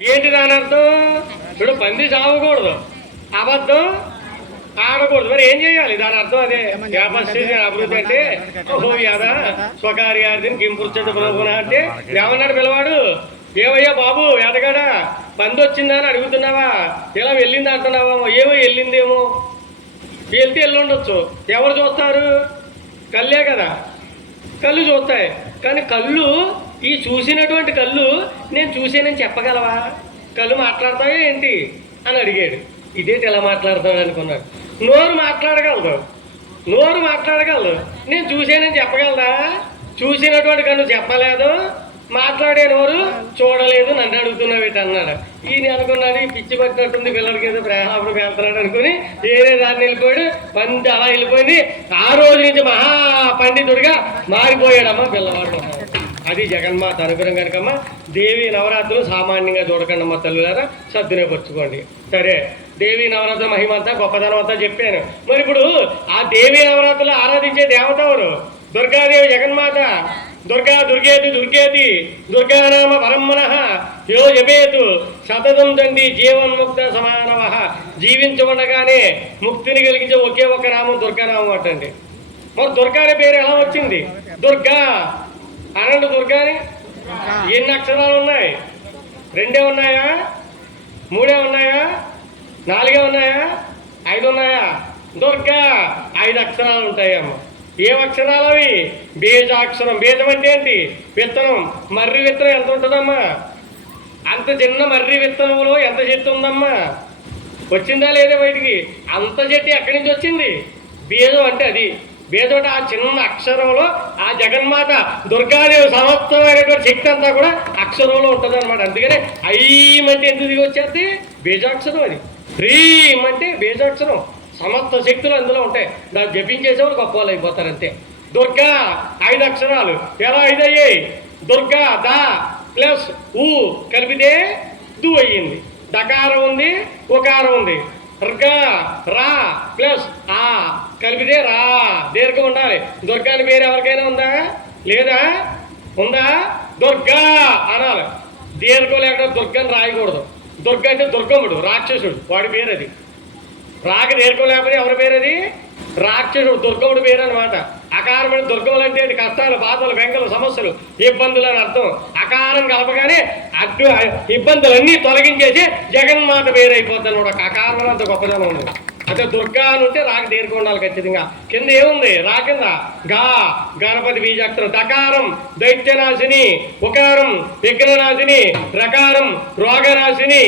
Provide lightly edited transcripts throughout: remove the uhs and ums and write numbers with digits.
ఏంటి దాని అర్థం? ఇప్పుడు పంది చావకూడదు, అబద్ధం ఆడకూడదు. మరి ఏం చేయాలి? దాని అర్థం అదే. అభివృద్ధి అంటే ఓహో యాదా స్వకార్యార్థిని కింపుచ్చత ప్రభున అంటే ఏమన్నాడు పిల్లవాడు? ఏమయ్యా బాబు ఎదగాడా పంది వచ్చిందా అని అడుగుతున్నావా? ఇలా వెళ్ళింది అంటున్నావా? ఏమో వెళ్ళిందేమో, వెళ్తే వెళ్ళుండొచ్చు. ఎవరు చూస్తారు? కళ్ళే కదా, కళ్ళు చూస్తాయి. కానీ కళ్ళు, ఈ చూసినటువంటి కళ్ళు నేను చూసానని చెప్పగలవా? కళ్ళు మాట్లాడతావా ఏంటి అని అడిగాడు. ఇదేంటి ఎలా మాట్లాడతాడు అనుకున్నాడు. నోరు మాట్లాడగలదు, నోరు మాట్లాడగలదు. నేను చూసానని చెప్పగలదా? చూసినటువంటి కళ్ళు చెప్పలేదు, మాట్లాడే నోరు చూడలేదు, నన్ను అడుగుతున్నావు ఏంటి అన్నాడు. ఈయన అనుకున్నాడు ఈ పిచ్చి పట్టినట్టుంది పిల్లలకి, ఏదో ప్రేమాపుడు వెళ్తున్నాడు అనుకుని ఏదే దాన్ని వెళ్ళిపోయాడు. పంది అలా వెళ్ళిపోయింది. ఆ రోజు నుంచి మహా పండితుడిగా మారిపోయాడమ్మా పిల్లవాడు. అది జగన్మాత అనుగ్రహం కనుకమ్మ. దేవి నవరాత్రులు సామాన్యంగా చూడకండి అమ్మ తల్లులారా, సద్వినియోగపరచుకోండి. సరే, దేవి నవరాత్రుల మహిమంతా గొప్పదనం అంతా చెప్పాను. మరి ఇప్పుడు ఆ దేవి నవరాత్రులు ఆరాధించే దేవత ఎవరు? దుర్గాదేవి జగన్మాత. దుర్గేతి దుర్గేతి దుర్గానామ పరమ్మన యో జపేతు శతదం దండి జీవన్ముక్త సమానవ. జీవించకుండగానే ముక్తిని కలిగించే ఒకే ఒక నామం దుర్గానామం అటండి. మరి దుర్గా అనే పేరు ఎలా వచ్చింది? దుర్గా అనండి. దుర్గాని ఎన్ని అక్షరాలు ఉన్నాయి? 2 ఉన్నాయా? 3 ఉన్నాయా? 4 ఉన్నాయా? 5 ఉన్నాయా? దుర్గా 5 అక్షరాలు ఉంటాయమ్మ. ఏం అక్షరాలు అవి? బీజాక్షరం. బీజం అంటే ఏంటి? విత్తనం. మర్రి విత్తనం ఎంత ఉంటుందమ్మా? అంత చిన్న మర్రి విత్తనంలో ఎంత చెట్టు ఉందమ్మా? వచ్చిందా లేదా బయటికి? అంత చెట్టు ఎక్కడి నుంచి వచ్చింది? బీజం అంటే అది. బీజం అంటే ఆ చిన్న అక్షరంలో ఆ జగన్మాత దుర్గాదేవి సమస్తమైనటువంటి శక్తి అంతా కూడా అక్షరంలో ఉంటుంది అనమాట. అందుకనే ఐం అంటే ఎందుకు దిగి వచ్చేది? బీజాక్షరం. అది హ్రీం అంటే బీజాక్షరం. సమస్త శక్తులు అందులో ఉంటాయి. దాన్ని జపించేసేవాళ్ళు గొప్ప వాళ్ళు అయిపోతారు అంతే. దుర్గా 5 అక్షరాలు. ఎలా 5 అయ్యాయి? దుర్గా దా ప్లస్ ఊ కలిపితే దు అయ్యింది. దకారం ఉంది, ఉకారం ఉంది. దుర్గా రా ప్లస్ ఆ కలిపితే రా. దీర్ఘం ఉండాలి. దుర్గా అని పేరు ఎవరికైనా ఉందా? లేదా? ఉందా? దుర్గా అనాలి. దీర్ఘం లేకుండా దుర్గాని రాయకూడదు. దుర్గా అంటే దుర్గముడు, రాక్షసుడు, వాడి పేరు అది. రాక దీర్ఘం లేకపోతే ఎవరి పేరు అది? రాక్షసుడు, దుర్గముడు పేరు అనమాట. అకారమైన దుర్గములు అంటే కష్టాలు, బాధలు, బెంగలు, సమస్యలు, ఇబ్బందులు అని అర్థం. అకారం కలపగానే అడ్డు ఇబ్బందులన్నీ తొలగించేసి జగన్మాత పేరు అయిపోద్ది అనమాట. అకారం అంత గొప్పదనం ఉంది. అంటే దుర్గా అని ఉంటే రాక దీర్ఘం ఉండాలి ఖచ్చితంగా. కింద ఏముంది? రా కింద గా గణపతి బీజాక్షరం. దకారం దైత్యనాశిని, ఉకారం విఘ్ననాశిని, రకారం రోగనాశిని,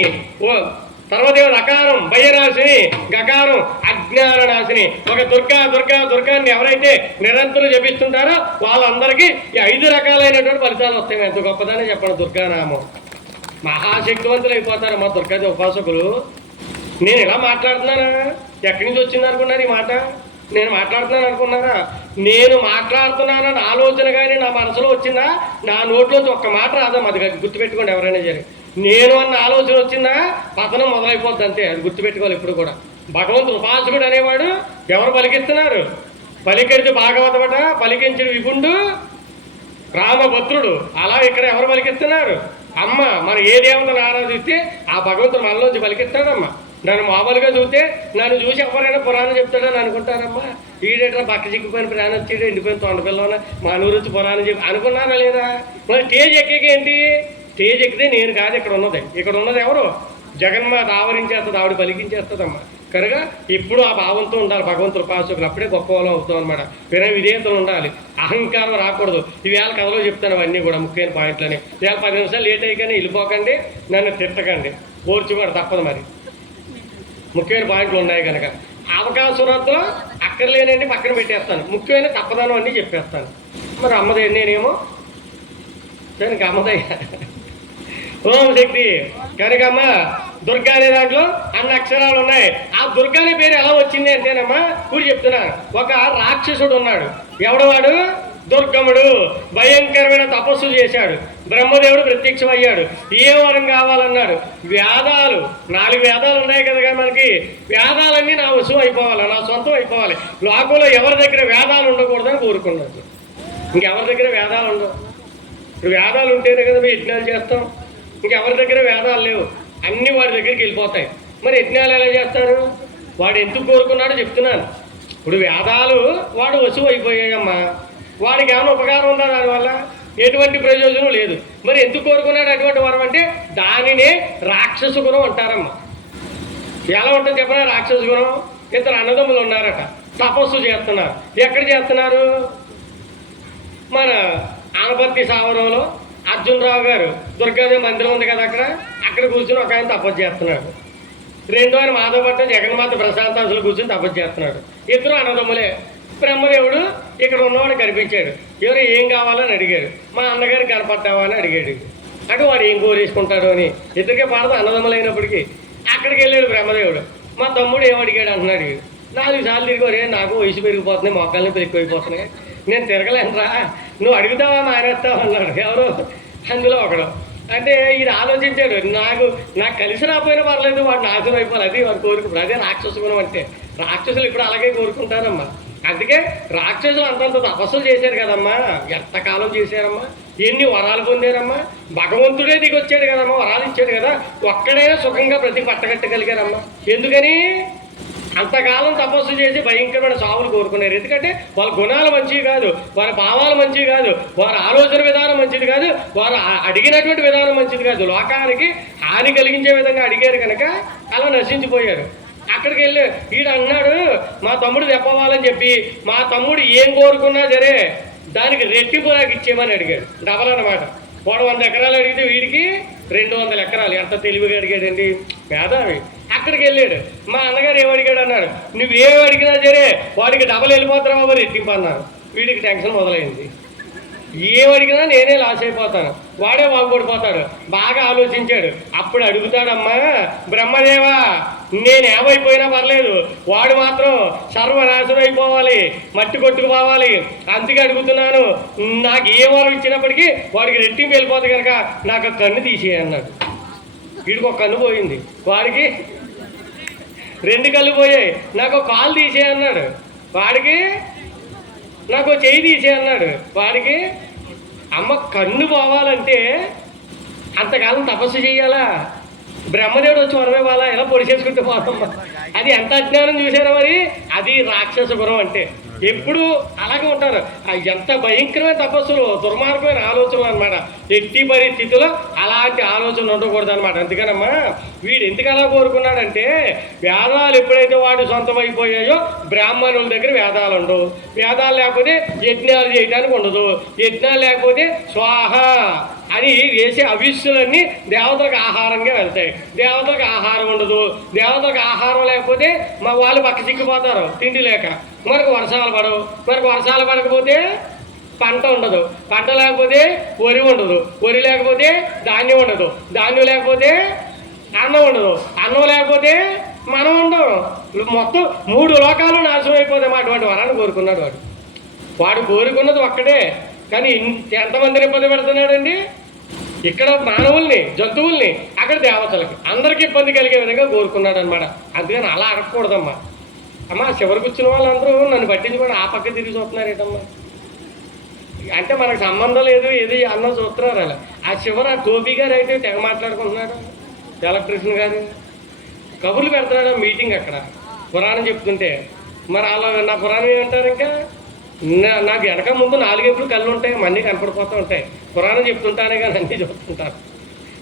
తర్వాత రకారం భయనాశిని, గకారం అజ్ఞాన నాశిని. ఒక దుర్గా దుర్గా దుర్గాన్ని ఎవరైతే నిరంతరం జపిస్తుంటారో వాళ్ళందరికీ ఈ 5 రకాలైనటువంటి ఫలితాలు వస్తాయి. ఎంత గొప్పదని చెప్పండి దుర్గానామం. మహాశక్తివంతులు అయిపోతారు మా దుర్గాది ఉపాసకులు. నేను ఇలా మాట్లాడుతున్నానా? ఎక్కడి నుంచి వచ్చింది అనుకున్నారు ఈ మాట? నేను మాట్లాడుతున్నాను అనుకున్నారా? నేను మాట్లాడుతున్నానని ఆలోచన కానీ నా మనసులో వచ్చిందా? నా నోట్లోంచి ఒక్క మాట రాదా? అది గుర్తుపెట్టుకోండి ఎవరైనా సరే. నేను అన్న ఆలోచన వచ్చిందా పతనం మొదలైపోద్ది అంతే. అది గుర్తుపెట్టుకోవాలి ఇప్పుడు కూడా. భగవంతుడు ఉపాసకుడు అనేవాడు ఎవరు పలికిస్తున్నారు? పలికించు భాగవతమట, పలికించడు విపుండు రామభద్రుడు. అలా ఇక్కడ ఎవరు పలికిస్తున్నారు? అమ్మ. మనం ఏ దేవతను ఆరాధిస్తే ఆ భగవంతుడు మనలోంచి పలికిస్తాడమ్మా. నన్ను మామూలుగా చూస్తే నన్ను చూసి ఎవరైనా పురాణం చెప్తాడని అనుకుంటారమ్మా. ఈడేట్రా పక్క చిక్కిపోయిన ప్రాణం వచ్చాడు, ఎండిపోయిన తొండపిల్లన మా నూరు వచ్చి పురాణం చెప్పి అనుకున్నారా లేదా? మరి స్టేజ్ ఎక్కేకేంటి? స్టేజ్ ఎక్కితే నేను కాదు ఇక్కడ ఉన్నది. ఇక్కడ ఉన్నది ఎవరు? జగన్మాత ఆవరించేస్తుంది, ఆవిడ పలికించేస్తుందమ్మా. కనుక ఇప్పుడు ఆ భావంతో ఉండాలి భగవంతుడు ఉపాసకులు. అప్పుడే గొప్ప వాళ్ళం అవుతాం అనమాట. వినయ విధేయతలు ఉండాలి, అహంకారం రాకూడదు. ఈవేళ కథలో చెప్తాను అవన్నీ కూడా ముఖ్యమైన పాయింట్లని. ఇవాళ 10 నిమిషాలు లేట్ అయ్యాకనే వెళ్ళిపోకండి, నన్ను తిట్టకండి, ఓర్చుకోండి, తప్పదు. మరి ముఖ్యమైన పాయింట్లు ఉన్నాయి కనుక అవకాశంలో అక్కర్లేనండి పక్కన పెట్టేస్తాను. ముఖ్యమైన తప్పదానం అన్నీ చెప్పేస్తాను. మరి అమ్మదే నేనేమో దానికి అమ్మదయ్యా ఓం శక్తి కనుకమ్మ. దుర్గా అనే దాంట్లో అన్ని అక్షరాలు ఉన్నాయి. ఆ దుర్గా అనే పేరు ఎలా వచ్చింది అంటేనమ్మా ఇప్పుడు చెప్తున్నాను. ఒక రాక్షసుడు ఉన్నాడు. ఎవడవాడు? దుర్గముడు. భయంకరమైన తపస్సు చేశాడు. బ్రహ్మదేవుడు ప్రత్యక్షమయ్యాడు. ఏ వరం కావాలన్నాడు? వేదాలు. 4 వేదాలు ఉన్నాయి కదా మనకి. వేదాలన్నీ నా వశం అయిపోవాలి, నా సొంతం అయిపోవాలి. లోకంలో ఎవరి దగ్గర వేదాలు ఉండకూడదని కోరుకున్నాడు. ఇంకెవరి దగ్గర వేదాలు ఉండవు. ఇప్పుడు వేదాలు ఉంటేనే కదా మేము యజ్ఞాలు చేస్తాం. ఇంకెవరి దగ్గర వేదాలు లేవు, అన్నీ వాడి దగ్గరికి వెళ్ళిపోతాయి. మరి యజ్ఞాలు ఎలా చేస్తారు? వాడు ఎందుకు కోరుకున్నాడో చెప్తున్నాను. ఇప్పుడు వేదాలు వాడు వసువు అయిపోయాయమ్మా, వాడికి ఏమైనా ఉపకారం ఉందా దానివల్ల? ఎటువంటి ప్రయోజనం లేదు. మరి ఎందుకు కోరుకున్నాడు అటువంటి వరం అంటే దానినే రాక్షస గుణం అంటారమ్మా. ఎలా ఉంటుంది చెప్పనా రాక్షస గుణం? ఇద్దరు అన్నదమ్ములు ఉన్నారట, తపస్సు చేస్తున్నారు. ఎక్కడ చేస్తున్నారు? మన ఆనపర్తి సావరంలో అర్జునరావు గారు దుర్గాదేవి మందిరం ఉంది కదా, అక్కడ కూర్చుని ఒక ఆయన తపస్సు చేస్తున్నాడు. రెండో ఆయన మాధవపట్నం జగన్మాత ప్రశాంతాసులు కూర్చొని తపస్సు చేస్తున్నాడు. ఇద్దరు అన్నదమ్ములే. బ్రహ్మదేవుడు ఇక్కడ ఉన్నవాడు కనిపించాడు. ఎవరు ఏం కావాలని అడిగాడు. మా అన్నగారు కనపడతావా అని అడిగాడు. అంటే వాడు ఏం కోరేసుకుంటాడు అని. ఇద్దరికే పడదు అన్నదమ్ములైనప్పటికీ. అక్కడికి వెళ్ళాడు బ్రహ్మదేవుడు. మా తమ్ముడు ఏమడిగాడు అంటున్నాడు. 4 సార్లు తిరిగి నాకు వయసు పెరిగిపోతున్నాయి, మోకాళ్ళని ఎక్కువైపోతున్నాయి, నేను తిరగలేనురా, నువ్వు అడుగుతావా మానేస్తావా అన్నాడు. ఎవరు? అందులో ఒకడు. అంటే ఇది ఆలోచించాడు, నాకు కలిసి రాకపోయినా పర్లేదు, వాడు నాశనం అయిపోవాలి, అది వాడు కోరుకుంటాడు. అదే రాక్షస గుణం అంటే. రాక్షసులు ఇప్పుడు అలాగే కోరుకుంటారమ్మా. అందుకే రాక్షసులు అంతంత తపస్సులు చేశారు కదమ్మా, ఎంతకాలం చేశారమ్మా, ఎన్ని వరాలు పొందారమ్మా. భగవంతుడే దిగొచ్చాడు కదమ్మా, వరాలు ఇచ్చాడు కదా, ఒక్కడైనా సుఖంగా పట్టగట్టగలిగారమ్మా. ఎందుకని? అంతకాలం తపస్సు చేసి భయంకరమైన సావులు కోరుకున్నారు. ఎందుకంటే వాళ్ళ గుణాలు మంచివి కాదు, వారి భావాలు మంచివి కాదు, వారి ఆలోచన విధానం మంచిది కాదు, వారు అడిగినటువంటి విధానం మంచిది కాదు, లోకానికి హాని కలిగించే విధంగా అడిగారు కనుక అలా నశించిపోయారు. అక్కడికి వెళ్ళి వీడు అన్నాడు, మా తమ్ముడు చెప్పవాలని చెప్పి మా తమ్ముడు ఏం కోరుకున్నా సరే దానికి రెట్టింపు నాకు ఇచ్చేయమని అడిగాడు. డబల్ అన్నమాట. వాడు 100 ఎకరాలు అడిగితే వీడికి 200 ఎకరాలు. ఎంత తెలివిగా అడిగాడండి మేధావి. అక్కడికి వెళ్ళాడు. మా అన్నగారు ఏమడిగాడు అన్నాడు, నువ్వేం అడిగినా సరే వాడికి డబల్ వెళ్ళిపోతావా మరి రెట్టింపు అన్నారు. వీడికి టెన్షన్ మొదలైంది. ఏమడిగినా నేనే లాస్ అయిపోతాను, వాడే బాగుపడిపోతాడు. బాగా ఆలోచించాడు. అప్పుడు అడుగుతాడమ్మా, బ్రహ్మదేవా నేను ఏమైపోయినా పర్లేదు, వాడు మాత్రం సర్వనాశనం అయిపోవాలి, మట్టి కొట్టుకుపోవాలి, అందుకే అడుగుతున్నాను, నాకు ఏ వరం ఇచ్చినప్పటికీ వాడికి రెట్టింపు వెళ్ళిపోతుంది కనుక నాకు కన్ను తీసేయి అన్నాడు. వీడికి ఒక కన్ను పోయింది, వాడికి 2 కళ్ళు పోయాయి. నాకు కాలు తీసేయి అన్నాడు, వాడికి నాకు చెయ్యి తీసే అన్నాడు. వాడికి అమ్మ కన్ను పోవాలంటే అంతకాలం తపస్సు చేయాలా? బ్రహ్మదేవుడు వచ్చి వరమే వాళ్ళ ఎలా పొడిచేసుకుంటూ పోతామ్మా. అది ఎంత అజ్ఞానం చూసారా మరి. అది రాక్షస గుణం అంటే. ఎప్పుడు అలాగే ఉంటారు. ఎంత భయంకరమైన తపస్సులు, దుర్మార్గమైన ఆలోచనలు అనమాట. ఎట్టి పరిస్థితుల్లో అలాంటి ఆలోచనలు ఉండకూడదు అనమాట. అందుకనమ్మా వీడు ఎందుకు అలా కోరుకున్నాడంటే వేదాలు ఎప్పుడైతే వాడు సొంతం అయిపోయాయో బ్రాహ్మణుల దగ్గర వేదాలు ఉండవు. వేదాలు లేకపోతే యజ్ఞాలు చేయడానికి ఉండదు. యజ్ఞాలు లేకపోతే స్వాహ అని వేసే అవిస్సులన్నీ దేవతలకు ఆహారంగా వెళ్తాయి. దేవతలకు ఆహారం ఉండదు. దేవతలకు ఆహారం లేకపోతే మా వాళ్ళు పక్క చిక్కిపోతారు తిండి లేక. మనకు వర్షాలు పడవు. మనకు వర్షాలు పడకపోతే పంట ఉండదు. పంట లేకపోతే వరి ఉండదు. వరి లేకపోతే ధాన్యం ఉండదు. ధాన్యం లేకపోతే అన్నం ఉండదు. అన్నం లేకపోతే మనం ఉండవు. మొత్తం 3 లోకాలు నాశనం అయిపోతాయి. అటువంటి వరాన్ని కోరుకున్నాడు వాడు. వాడు కోరుకున్నది ఒక్కడే, కానీ ఎంతమందిని ఇబ్బంది పెడుతున్నాడండి. ఇక్కడ మానవుల్ని, జంతువుల్ని, అక్కడ దేవతలకి, అందరికీ ఇబ్బంది కలిగే విధంగా కోరుకున్నాడు అనమాట. అందుకని అలా అడగకూడదమ్మా. అమ్మ చివరికి వచ్చిన వాళ్ళందరూ నన్ను పట్టించుకొని ఆ పక్క తిరిగి చూస్తున్నారు ఏంటమ్మా అంటే మనకు సంబంధం లేదు, ఏది అన్నం చూస్తున్నారు. అలా ఆ చివర టోపీ గారు అయితే తెగ మాట్లాడుకుంటున్నాడు. ఎలక్ట్రీషియన్ గారు కబుర్లు పెడుతున్నాడు మీటింగ్ అక్కడ పురాణం చెప్తుంటే. మరి అలా నా పురాణం ఏమంటారు, ఇంకా నాకు వెనక ముందు 4 ఎప్పుడు కళ్ళు ఉంటాయి, మన్నీ కనపడిపోతూ ఉంటాయి. పురాణం చెప్తుంటానే కానీ అన్నీ చూస్తుంటాను.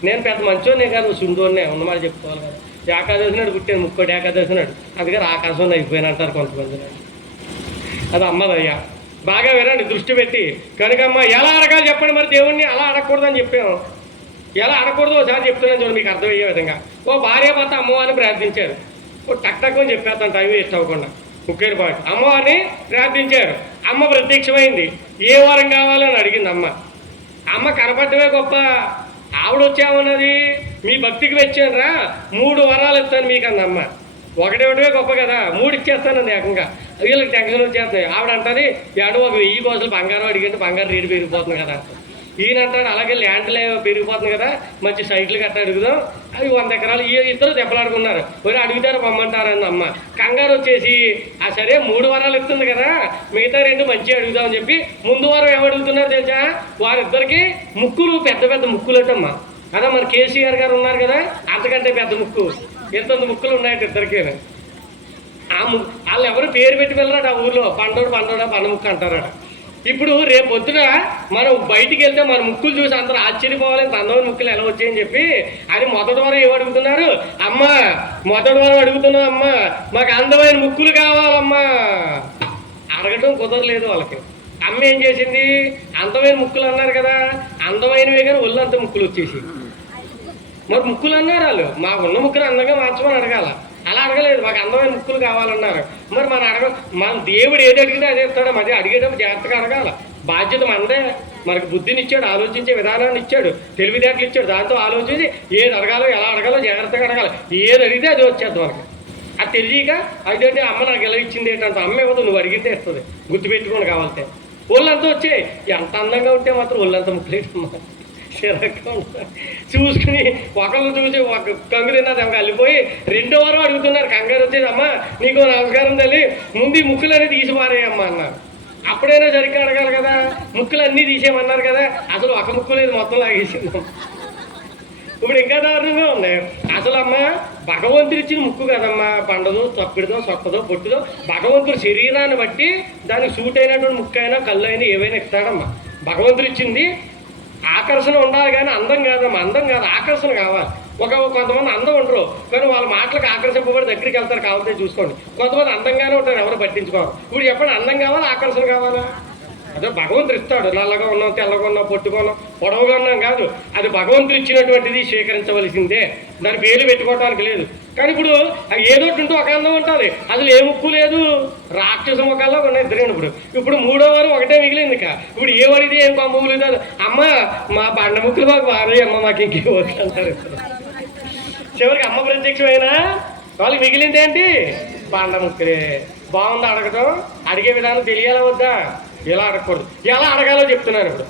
నేను పెద్ద మంచోనే కాదు, సుందోనే ఉన్నమాట చెప్పుకోవాలి కదా. ఏకాదశి నాడు పుట్టాను, 30 ఏకాదశి నాడు. అందుకని ఆకాశంలో అయిపోయిన అంటారు కొంతమంది. అది అమ్మదయ్యా. బాగా వినండి దృష్టి పెట్టి. కనుకమ్మ ఎలా అడగాలి చెప్పండి మరి దేవుణ్ణి. అలా అడగకూడదని చెప్పాము. ఎలా అడగకూడదు ఒకసారి చెప్తున్నాను చూడండి, మీకు అర్థమయ్యే విధంగా. ఓ భార్య భర్త అమ్మవారిని ప్రార్థించారు. ఓ టక్ అని చెప్పేస్తాను టైం వేస్ట్ అవ్వకుండా. ముఖ్యమైన పాటు అమ్మవారిని ప్రార్థించారు. అమ్మ ప్రత్యక్షమైంది. ఏ వరం కావాలని అడిగింది అమ్మ. అమ్మ కనపడటమే గొప్ప. ఆవిడ వచ్చామన్నది మీ భక్తికి వచ్చానురా, 3 వరాలు ఇస్తాను మీకు అంది అమ్మ. ఒకటే గొప్ప కదా, 3 ఇచ్చేస్తానండి ఏకంగా. వీళ్ళకి టెన్షన్ వచ్చేస్తాయి. ఆవిడ అంటుంది ఏడు ఒక 1000 కోసలు బంగారం అడిగింటే బంగారం రేటు పెరిగిపోతుంది కదా. ఈయన అంటాడు అలాగే ల్యాండ్లే పెరిగిపోతుంది కదా, మంచి సైట్లు గట్ట అడుగుదాం. అవి 100 ఎకరాలు. ఇద్దరు దెబ్బలాడుకున్నారు. మరి అడుగుతారు పంపంటారని అమ్మ. కంగారు వచ్చేసి సరే 3 వరాలు ఇస్తుంది కదా, మిగతా 2 మంచిగా అడుగుదామని చెప్పి ముందు వారం ఏమడుగుతున్నారు తెలుసా, వారిద్దరికి ముక్కులు పెద్ద పెద్ద ముక్కులు అంటమ్మా. అదే మన కేసీఆర్ గారు ఉన్నారు కదా, అంతకంటే పెద్ద ముక్కు, ఎంతొంత ముక్కులు ఉన్నాయట ఇద్దరికీ. వాళ్ళు ఎవరు పేరు పెట్టి వెళ్ళరాట ఆ ఊర్లో, పండోడా పండ ముక్కు అంటారట. ఇప్పుడు రేపు పొద్దున మనం బయటికి వెళ్తే మన ముక్కులు చూసి అందరూ ఆశ్చర్యపోవాలి, అందమైన ముక్కులు ఎలా వచ్చాయని చెప్పి. అని మొదటి వారం ఏం అడుగుతున్నారు, అమ్మ మొదటి వారం అడుగుతున్నాం, అమ్మ మాకు అందమైన ముక్కులు కావాలమ్మా. అడగటం కుదరలేదు వాళ్ళకి. అమ్మ ఏం చేసింది, అందమైన ముక్కులు అన్నారు కదా, అందమైనవే కానీ ఒళ్ళంత ముక్కులు వచ్చేసి. మరి ముక్కులు అన్నారు వాళ్ళు, మాకు ఉన్న ముక్కులు అందంగా మార్చమని అడగాల. అలా అడగలేదు, మాకు అందమైన ముక్కులు కావాలన్నారు. మరి మన దేవుడు ఏది అడిగితే అదే ఇస్తాడు. మరి అడిగేటప్పుడు జాగ్రత్తగా అడగాల. బాధ్యత మనదే. మనకు బుద్ధిని ఇచ్చాడు, ఆలోచించే విధానాన్ని ఇచ్చాడు, తెలివితేటలు ఇచ్చాడు. దాంతో ఆలోచించి ఏది అడగాలో ఎలా అడగాలో జాగ్రత్తగా అడగాలి. ఏది అడిగితే అది వచ్చేద్ది మనకి. అది తెలియక అదేంటి అమ్మ నాకు ఎలా ఇచ్చింది ఏంటంటే, అమ్మ ఇవ్వదు, నువ్వు అడిగితే ఇస్తుంది. గుర్తుపెట్టుకోండి కావాలంటే. ఒళ్ళంతా వచ్చాయి. ఎంత అందంగా ఉంటే మాత్రం ఒళ్ళంతా ముక్కలేటమ్మా, చిరగ్గా ఉంటారు. చూసుకుని ఒకళ్ళు చూసి ఒక కంగు తిన్నది అమ్మ వెళ్ళిపోయి రెండో వారం అడుగుతున్నారు. కంగారు వచ్చేది, అమ్మ నీకు నమస్కారం తల్లి, ముందు ఈ ముక్కులన్నీ తీసి పారేయమ్మా అన్నారు. అప్పుడైనా సరిగ్గా అడగాలి కదా. ముక్కులు అన్నీ తీసేయమన్నారు కదా, అసలు ఒక ముక్కు లేదు, మొత్తం లాగేసింది. ఇప్పుడు ఇంకా దారుణంగా ఉన్నాయి. అసలు అమ్మ భగవంతుడు ఇచ్చిన ముక్కు కదమ్మా, పండదో తప్పిడదో సొక్కదో పొట్టిదో భగవంతుడు శరీరాన్ని బట్టి దానికి సూట్ అయినటువంటి ముక్కు అయినా కళ్ళు అయినా ఏవైనా ఇస్తాడమ్మా. భగవంతుడు ఇచ్చింది ఆకర్షణ ఉండాలి కానీ అందం కాదమ్మా. అందం కాదు, ఆకర్షణ కావాలి. కొంతమంది అందం ఉండరు కానీ వాళ్ళ మాటలకు ఆకర్షింపబడి దగ్గరికి వెళ్తారు. కావాలంటే చూసుకోండి. కొంతమంది అందంగానే ఉంటారు, ఎవరు పట్టించుకోవాలి. ఇప్పుడు ఎప్పుడు అందం కావాలా ఆకర్షణ కావాలా? అదే భగవంతుడు ఇస్తాడు. నల్లగా ఉన్నాం, తెల్లగా ఉన్నాం, పొట్టుకున్నాం, పొడవుగా ఉన్నాం కాదు, అది భగవంతుడు ఇచ్చినటువంటిది, స్వీకరించవలసిందే. దాని పేరు పెట్టుకోవడానికి లేదు. కానీ ఇప్పుడు ఏదోటి ఉంటూ ఒక అందం ఉంటుంది, అసలు ఏ ముక్కు లేదు, రాక్షస ముఖాల్లో ఉన్నాయి ఇద్దరేను. ఇప్పుడు మూడో వారం ఒకటే మిగిలింది. ఇప్పుడు ఏ వడిది ఏం పంపము లేదు. అమ్మ మా బండ ముక్కులు మాకు బాగా, అమ్మ మాకు ఇంకే వరకు అంటారు. చివరికి అమ్మ ప్రత్యక్షమైనా వాళ్ళకి మిగిలింది ఏంటి, బండ ముక్కులే. బాగుందా అడగటం? అడిగే విధానం తెలియాలా వద్దా? ఎలా అడగకూడదు, ఎలా అడగాలో చెప్తున్నాను ఇప్పుడు.